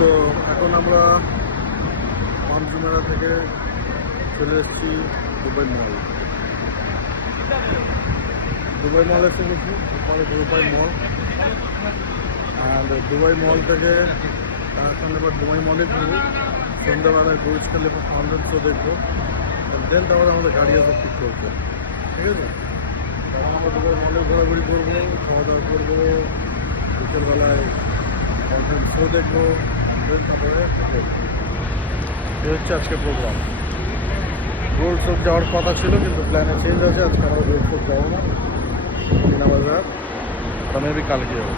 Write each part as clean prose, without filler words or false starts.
তো এখন আমরা পামজুমেরা থেকে চলে এসেছি দুবাই মল। দুবাই মল এসে গেছি, দুবাই মল। আর দুবাই মল থেকে এখন এবার দুবাই মলে ঘুরবো, সন্ধ্যাবেলায় বুর্জ খলিফা ফাউন্টেন শো দেখবো, দেন তারপরে আমাদের গাড়ি আসবে ঠিক করবো। ঠিক আছে, তখন আমরা দুবাই মলে ঘোরাঘুরি করবো, খাওয়া দাওয়া করবো, বিকেলবেলায় ফাউন্টেন শো দেখবো, দেন তারপরে এই হচ্ছে আজকে প্রোগ্রাম। গোল্ড শপ যাওয়ার কথা ছিল, কিন্তু প্ল্যানে চেঞ্জ আছে। আজকে আমরা গোল্ড শপ যাবো না, চীনা বাজার, তা মেবি কালকে যাবো।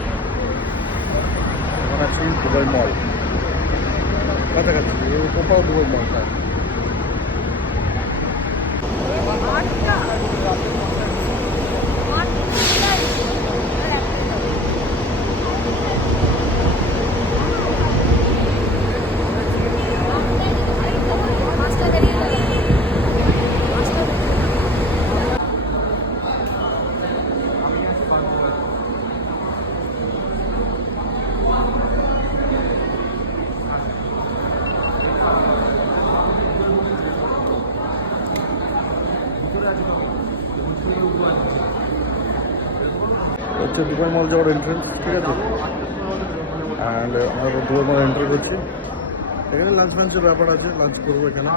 এখন আছি দুবাই মল, কাছাকাছি কোথাও দুবাই মলটা। হচ্ছে দুবাই মল যাওয়ার এন্ট্রেন্স। ঠিক আছে, অ্যান্ড আমরা দুবাই মল এন্ট্রি করছি। এখানে লাঞ্চ ফাঞ্চের ব্যাপার আছে, লাঞ্চ করবো এখানে।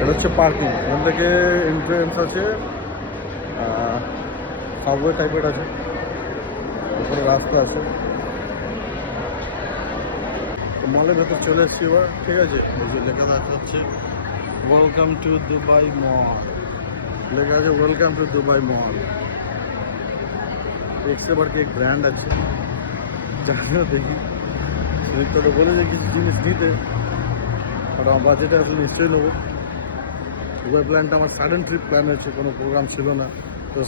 এটা হচ্ছে পার্কিং। এখান থেকে এন্ট্রেন্স আছে, সাবওয়ে টাইপের আছে, উপরে রাস্তা আছে। মলের ভেতর চলে এসছি এবার। ঠিক আছে, লেখা দেখাচ্ছে ওয়েলকাম টু দুবাই মল, লেখা আছে welcome to Dubai mall. Extra বার কি এক ব্র্যান্ড আছে, জানিও দেখি। তো বলে যে কিছু জিনিস নিতে, আর আমার বাজেটে আসলে নিশ্চয়ই নেবো। দুবাই প্ল্যানটা আমার সাডেন ট্রিপ প্ল্যান হয়েছে, কোনো প্রোগ্রাম ছিল না। তো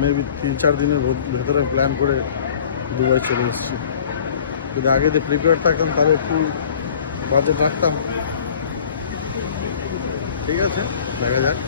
মেবি 3-4 দিনের ভেতরে প্ল্যান করে দুবাই চলে এসেছি। যদি আগে যে প্রিপেয়ার থাকতাম তাহলে একটু বাজেট রাখতাম। ঠিক আছে, দেখা যাক।